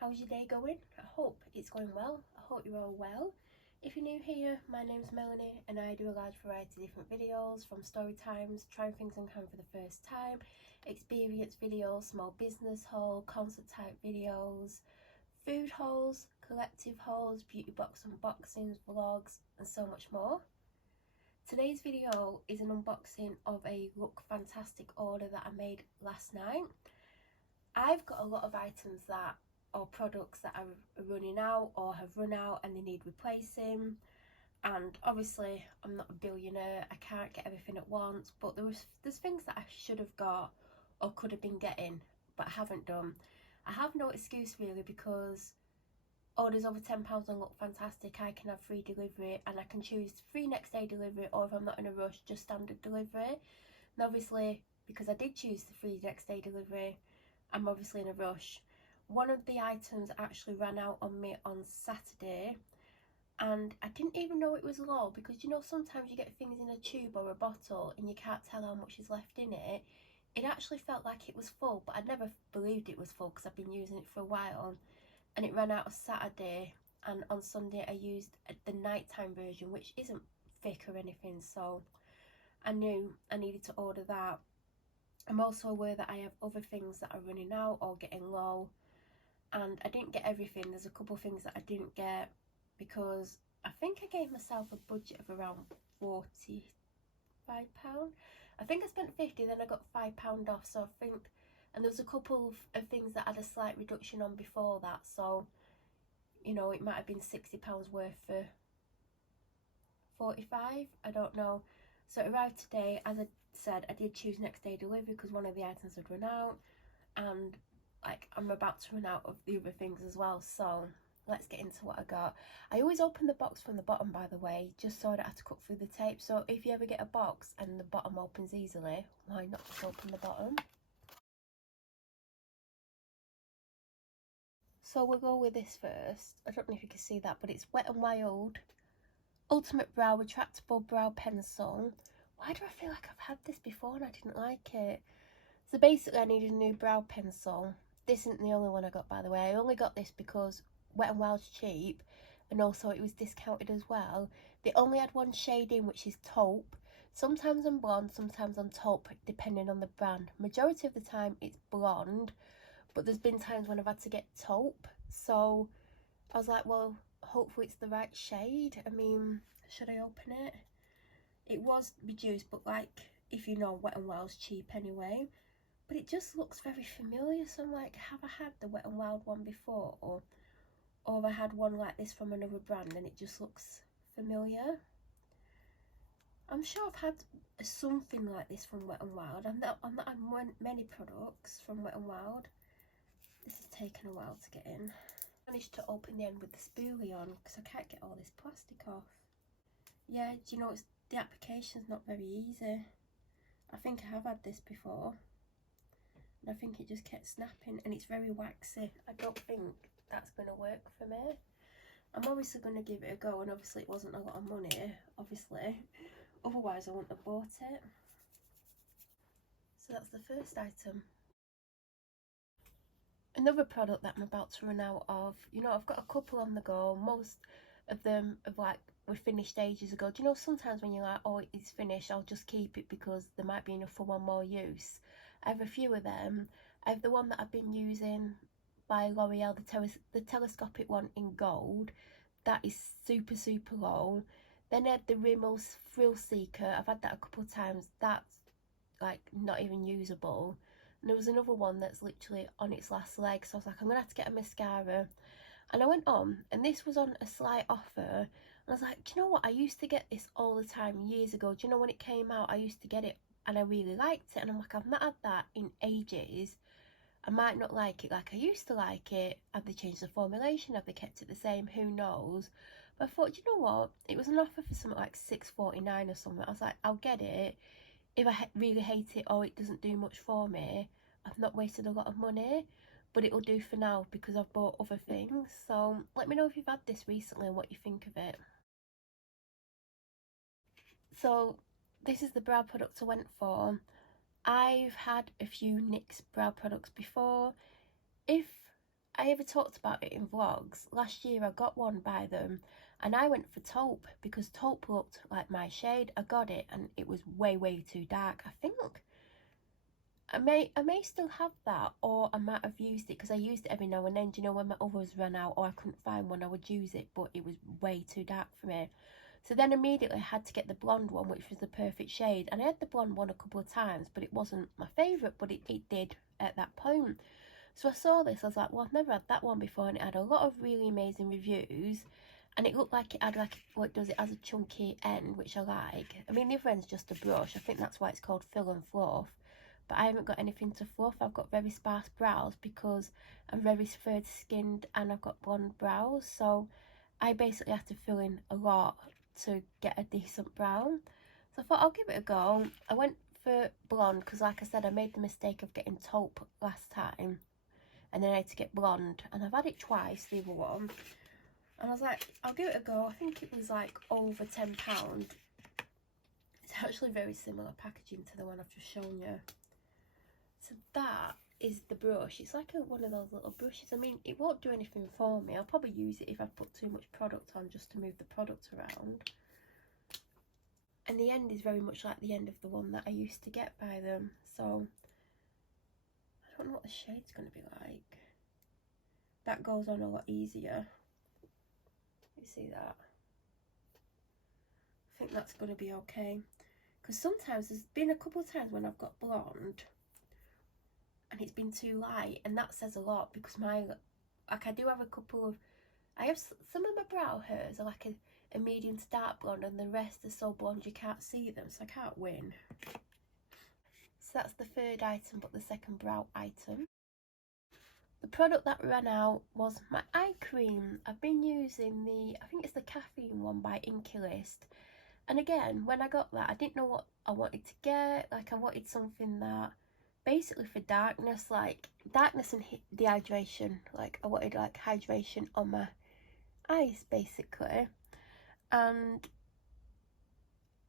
How's your day going? I hope it's going well. I hope you're all well. If you're new here, my name's Melanie and I do a large variety of different videos, from story times, trying things on camera for the first time, experience videos, small business haul, concert type videos, food hauls, collective hauls, beauty box unboxings, vlogs and so much more. Today's video is an unboxing of a Look Fantastic order that I made last night. I've got a lot of items or products that are running out or have run out and they need replacing, and obviously I'm not a billionaire, I can't get everything at once, but there's things that I should have got or could have been getting but I haven't done. I have no excuse really, because orders over £10 on Look Fantastic I can have free delivery, and I can choose free next day delivery, or if I'm not in a rush, just standard delivery. And obviously, because I did choose the free next day delivery, I'm obviously in a rush. One of the items actually ran out on me on Saturday, and I didn't even know it was low, because you know sometimes you get things in a tube or a bottle and you can't tell how much is left in it. It actually felt like it was full, but I'd never believed it was full because I've been using it for a while, and it ran out on Saturday, and on Sunday I used the nighttime version, which isn't thick or anything, so I knew I needed to order that. I'm also aware that I have other things that are running out or getting low, and I didn't get everything. There's a couple of things that I didn't get because I think I gave myself a budget of around £45. I think I spent 50, then I got £5 off, so I think, and there was a couple of things that had a slight reduction on before that, so you know, it might have been £60 worth for 45, I don't know. So it arrived today. As I said, I did choose next day delivery because one of the items had run out, and like I'm about to run out of the other things as well, so let's get into what I got. I always open the box from the bottom, by the way, just so I don't have to cut through the tape. So if you ever get a box and the bottom opens easily, why not just open the bottom? So we'll go with this first. I don't know if you can see that, but it's Wet n Wild Ultimate Brow Retractable Brow Pencil. Why do I feel like I've had this before and I didn't like it? So basically I needed a new brow pencil. This isn't the only one I got, by the way. I only got this because Wet n Wild's cheap, and also it was discounted as well. They only had one shade in, which is taupe. Sometimes I'm blonde, sometimes I'm taupe, depending on the brand. Majority of the time it's blonde, but there's been times when I've had to get taupe. So I was like, well, hopefully it's the right shade. I mean, should I open it? It was reduced, but like, if you know, Wet n Wild's cheap anyway. But it just looks very familiar, so I'm like, have I had the Wet n Wild one before, or have I had one like this from another brand and it just looks familiar? I'm sure I've had something like this from Wet n Wild. I've not had many products from Wet n Wild. This has taken a while to get in. I managed to open the end with the spoolie on because I can't get all this plastic off. Yeah, do you know, the application's not very easy. I think I have had this before. I think it just kept snapping, and it's very waxy. I don't think that's going to work for me. I'm obviously going to give it a go, and obviously it wasn't a lot of money, obviously. Otherwise I wouldn't have bought it. So that's the first item. Another product that I'm about to run out of, you know, I've got a couple on the go. Most of them have were finished ages ago. Do you know, sometimes when you're like, oh, it's finished, I'll just keep it because there might be enough for one more use. I have a few of them. I have the one that I've been using by L'Oreal, the telescopic one in gold. That is super, super low. Then I had the Rimmel's Thrill Seeker. I've had that a couple of times. That's like not even usable. And there was another one that's literally on its last leg. So I was like, I'm going to have to get a mascara. And I went on, and this was on a slight offer. And I was like, do you know what? I used to get this all the time years ago. Do you know when it came out? I used to get it and I really liked it. And I'm like, I've not had that in ages. I might not like it like I used to like it. Have they changed the formulation? Have they kept it the same? Who knows? But I thought, do you know what? It was an offer for something like £6.49 or something. I was like, I'll get it. If I really hate it or it doesn't do much for me, I've not wasted a lot of money. But it'll do for now because I've bought other things. So let me know if you've had this recently and what you think of it. So this is the brow product I went for. I've had a few NYX brow products before. If I ever talked about it in vlogs, last year I got one by them and I went for taupe because taupe looked like my shade. I got it and it was way too dark. I think I may still have that, or I might have used it because I used it every now and then. Do you know, when my others ran out or I couldn't find one, I would use it, but it was way too dark for me. So then immediately I had to get the blonde one, which was the perfect shade. And I had the blonde one a couple of times, but it wasn't my favourite, but it did at that point. So I saw this, I was like, well, I've never had that one before, and it had a lot of really amazing reviews. And it looked like it had like, what does it, has a chunky end, which I like. I mean, the other end's just a brush. I think that's why it's called Fill and Fluff. But I haven't got anything to fluff. I've got very sparse brows because I'm very fair skinned and I've got blonde brows. So I basically have to fill in a lot to get a decent brow. So I thought I'll give it a go. I went for blonde because, like I said, I made the mistake of getting taupe last time. And then I had to get blonde. And I've had it twice, the other one. And I was like, I'll give it a go. I think it was like over £10. It's actually very similar packaging to the one I've just shown you. So that is the brush. It's like one of those little brushes. I mean, it won't do anything for me. I'll probably use it if I put too much product on, just to move the product around. And the end is very much like the end of the one that I used to get by them. So I don't know what the shade's going to be like. That goes on a lot easier. You see that? I think that's going to be okay. Because sometimes, there's been a couple of times when I've got blonde and it's been too light, and that says a lot, because I do have a couple of, I have some of my brow hairs are like a medium to dark blonde, and the rest are so blonde you can't see them, so I can't win. So that's the third item, but the second brow item. The product that ran out was my eye cream. I've been using I think it's the caffeine one by Inky List. And again, when I got that, I didn't know what I wanted to get. Like, I wanted something that, basically for darkness, like darkness and dehydration. Like, I wanted like hydration on my eyes, basically. And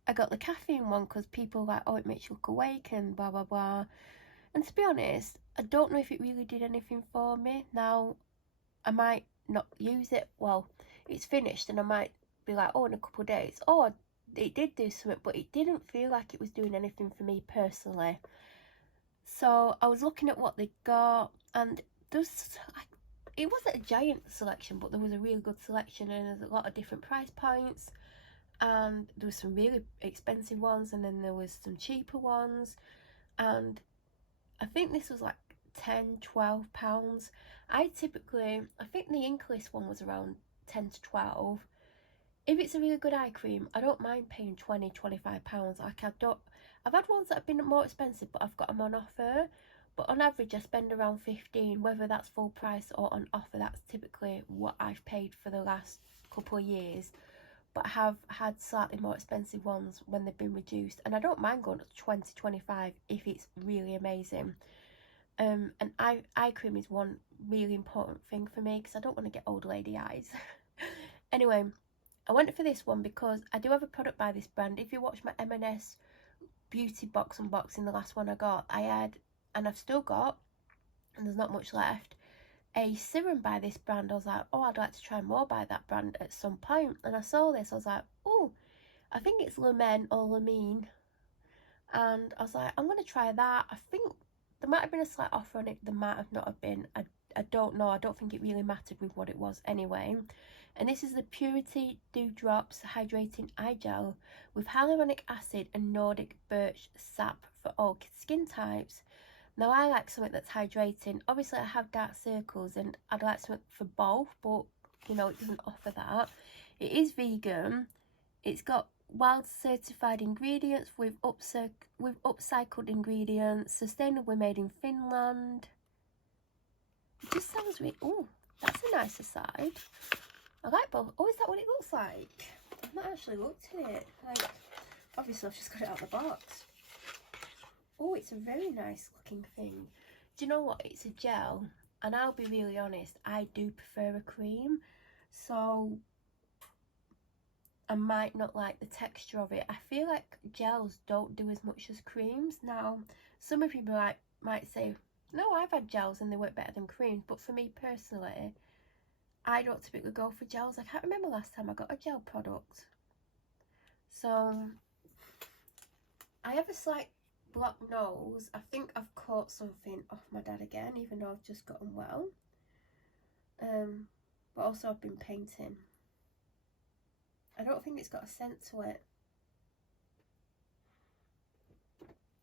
I got the caffeine one because people were like, oh, it makes you look awake and blah blah blah. And to be honest, I don't know if it really did anything for me. Now, I might not use it. Well, it's finished and I might be like, oh, in a couple of days, oh, it did do something, but it didn't feel like it was doing anything for me personally. So I was looking at what they got, and there's like, it wasn't a giant selection, but there was a really good selection, and there's a lot of different price points, and there was some really expensive ones, and then there was some cheaper ones, and I think this was like £10–12. I think the Inky List one was around 10 to 12. If it's a really good eye cream, I don't mind paying £20–25. Like, I've had ones that have been more expensive, but I've got them on offer. But on average, I spend around 15, whether that's full price or on offer. That's typically what I've paid for the last couple of years. But I have had slightly more expensive ones when they've been reduced. And I don't mind going up to 20–25 if it's really amazing. And eye cream is one really important thing for me, because I don't want to get old lady eyes. Anyway, I went for this one because I do have a product by this brand. If you watch my M&S beauty box unboxing, the last one I got, I had, and I've still got, and there's not much left, a serum by this brand. I was like, oh, I'd like to try more by that brand at some point. And I saw this, I was like, oh, I think it's Lemen or Lemine. And I was like, I'm going to try that. I think there might have been a slight offer on it, there might have not have been. I don't know. I don't think it really mattered with what it was anyway. And this is the Purity Dewdrops Hydrating Eye Gel with hyaluronic acid and Nordic birch sap for all skin types. Now, I like something that's hydrating. Obviously, I have dark circles and I'd like something for both, but, you know, it doesn't offer that. It is vegan. It's got wild certified ingredients with upcycled ingredients, sustainably made in Finland. It just sounds really, oh, that's a nicer side. I like both. Oh, is that what it looks like? I've not actually looked at it. Like, obviously I've just got it out of the box. Oh, it's a very nice looking thing. Do you know what? It's a gel, and I'll be really honest, I do prefer a cream. So I might not like the texture of it. I feel like gels don't do as much as creams. Now, some of you might say, No, I've had gels and they work better than creams, but for me personally, I don't typically go for gels. I can't remember last time I got a gel product. So I have a slight blocked nose. I think I've caught something off my dad again, even though I've just gotten well. But also I've been painting. I don't think it's got a scent to it.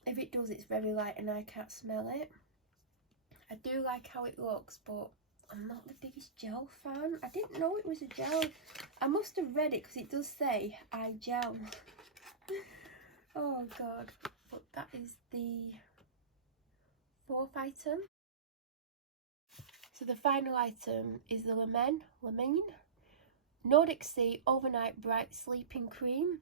If it does, it's very light and I can't smell it. I do like how it looks, but I'm not the biggest gel fan. I didn't know it was a gel. I must have read it because it does say I gel. Oh god. But that is the 4th item. So the final item is the Melanie Nordic Sea Overnight Bright Sleeping Cream.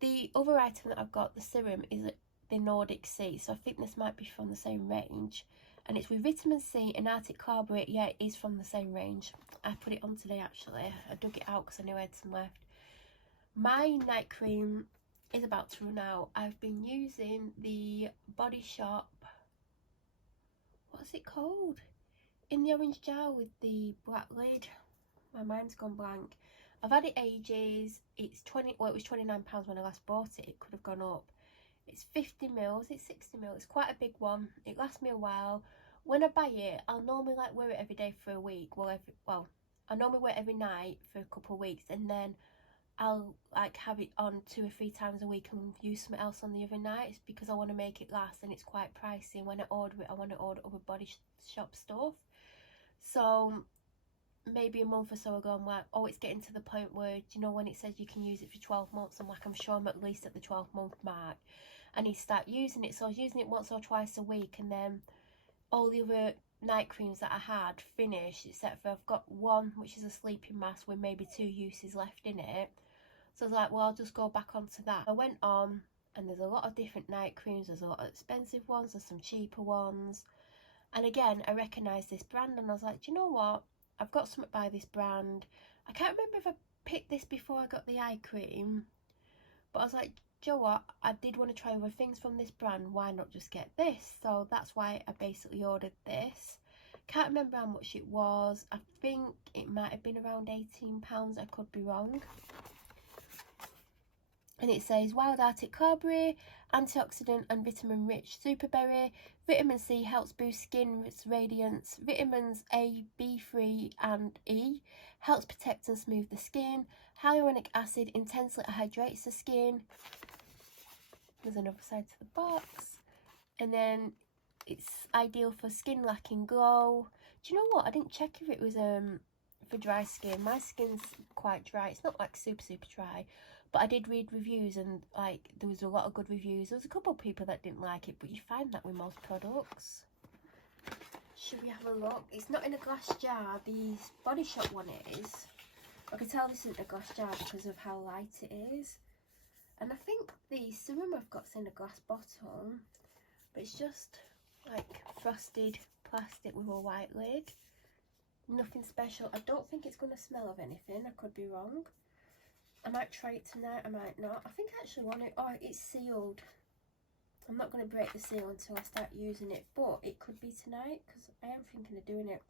The other item that I've got, the serum, is the Nordic Sea, so I think this might be from the same range. And it's with vitamin C and Arctic carborate. Yeah, it is from the same range. I put it on today actually. I dug it out because I knew I had some left. My night cream is about to run out. I've been using the Body Shop, what's it called? In the orange jar with the black lid. My mind's gone blank. I've had it ages. It's it was £29 when I last bought it. It could have gone up. It's 50ml, it's 60ml. It's quite a big one. It lasts me a while. When I buy it, I'll normally like wear it every day for a week. Well, I normally wear it every night for a couple of weeks, and then I'll like have it on 2 or 3 times a week and use something else on the other nights because I want to make it last, and it's quite pricey. And when I order it, I want to order other Body Shop stuff. So maybe a month or so ago, I'm like, oh, it's getting to the point where, you know, when it says you can use it for 12 months, I'm like, I'm sure I'm at least at the 12-month mark. I need to start using it. So I was using it once or twice a week, and then all the other night creams that I had finished, except for I've got one which is a sleeping mask with maybe 2 uses left in it. So I was like, well, I'll just go back onto that. I went on, and there's a lot of different night creams. There's a lot of expensive ones, there's some cheaper ones. And again, I recognised this brand, and I was like, do you know what? I've got something by this brand. I can't remember if I picked this before I got the eye cream, but I was like, do you know what? I did want to try other things from this brand. Why not just get this? So that's why I basically ordered this. Can't remember how much it was. I think it might have been around £18. I could be wrong. And it says wild Arctic carberry, antioxidant and vitamin rich superberry. Vitamin C helps boost skin radiance. Vitamins A, B3 and E helps protect and smooth the skin. Hyaluronic acid intensely hydrates the skin. There's another side to the box. And then it's ideal for skin lacking glow. Do you know what? I didn't check if it was for dry skin. My skin's quite dry. It's not like super dry. But I did read reviews, and like there was a lot of good reviews. There was a couple of people that didn't like it, but you find that with most products. Should we have a look? It's not in a glass jar. The Body Shop one is. I can tell this isn't a glass jar because of how light it is. And I think the serum I've got's in a glass bottle, but it's just like frosted plastic with a white lid. Nothing special. I don't think it's going to smell of anything. I could be wrong. I might try it tonight, I might not. I think I actually want it. Oh, it's sealed. I'm not going to break the seal until I start using it, but it could be tonight because I am thinking of doing it.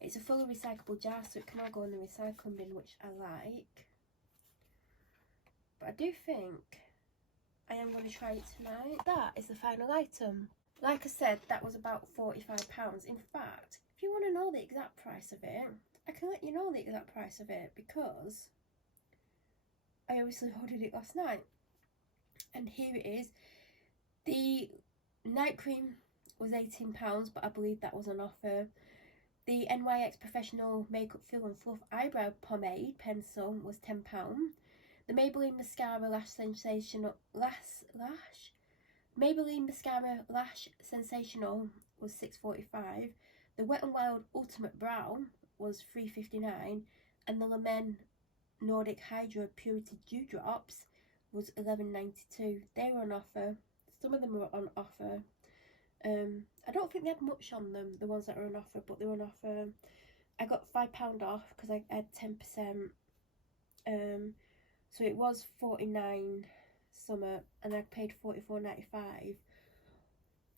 It's a fully recyclable jar, so it can all go in the recycling bin, which I like. But I do think I am going to try it tonight. That is the final item. Like I said, that was about £45. In fact, if you want to know the exact price of it, I can let you know the exact price of it because I obviously ordered it last night. And here it is. The night cream was £18, but I believe that was on offer. The NYX Professional Makeup Fill and Fluff Eyebrow Pomade Pencil was £10. The Maybelline Mascara Maybelline Mascara Lash Sensational was $6.45. The Wet n Wild Ultimate Brow was $3.59, and the Melanie Nordic Hydra Purity Dewdrops was $11.92. They were on offer. Some of them were on offer. I don't think they had much on them, the ones that were on offer, but they were on offer. I got £5 off because I had 10%. So it was $49 something, and I paid $44.95.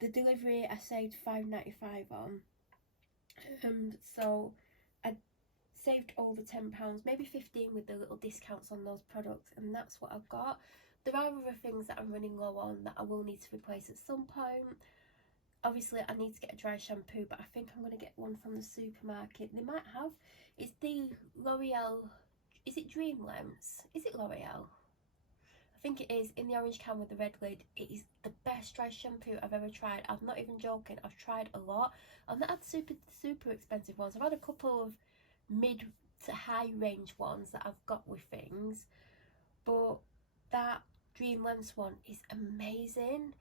the delivery I saved £5.95 on. So I saved over £10, maybe 15 with the little discounts on those products, and that's what I've got. There are other things that I'm running low on that I will need to replace at some point. Obviously I need to get a dry shampoo, but I think I'm going to get one from the supermarket. They might have, it's the L'Oreal, is it Dream Lens? Is it L'Oreal? I think it is, in the orange can with the red lid. It is the best dry shampoo I've ever tried. I'm not even joking, I've tried a lot. I've not had super expensive ones. I've had a couple of mid to high range ones that I've got with things, but that Dream Lens one is amazing,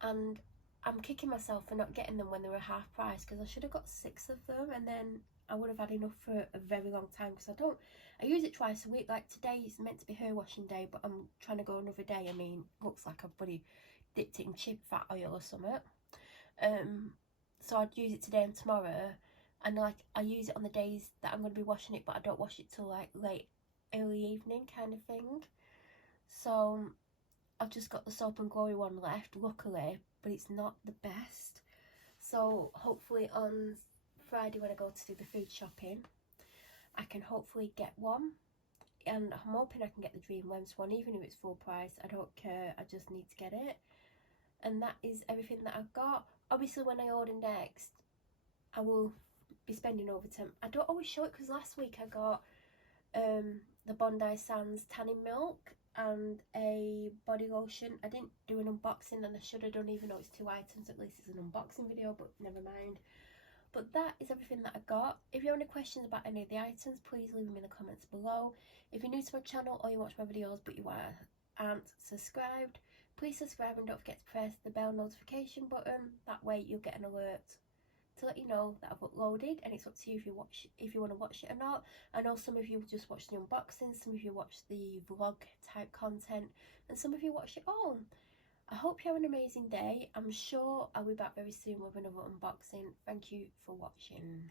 and I'm kicking myself for not getting them when they were half price, because I should have got 6 of them, and then I would have had enough for a very long time, because I use it twice a week. Like today is meant to be hair washing day, but I'm trying to go another day. I mean, looks like I've bloody dipped it in chip fat oil or something. So I'd use it today and tomorrow, and like I use it on the days that I'm going to be washing it, but I don't wash it till like early evening kind of thing. So I've just got the Soap and Glory one left, luckily, but it's not the best. So hopefully on Friday when I go to do the food shopping, I can hopefully get one, and I'm hoping I can get the Dream Lens one, even if it's full price. I don't care, I just need to get it. And that is everything that I've got. Obviously when I order next, I will be spending over 10. I don't always show it because last week I got the Bondi Sands tanning milk and a body lotion. I didn't do an unboxing, and I should have done, even though it's 2 items. At least it's an unboxing video, but never mind. But that is everything that I got. If you have any questions about any of the items, please leave them in the comments below. If you're new to my channel or you watch my videos but you aren't subscribed, please subscribe, and don't forget to press the bell notification button. That way you'll get an alert to let you know that I've uploaded, and it's up to you if you want to watch it or not. I know some of you just watch the unboxing, some of you watch the vlog type content, and some of you watch it all. I hope you have an amazing day. I'm sure I'll be back very soon with another unboxing. Thank you for watching.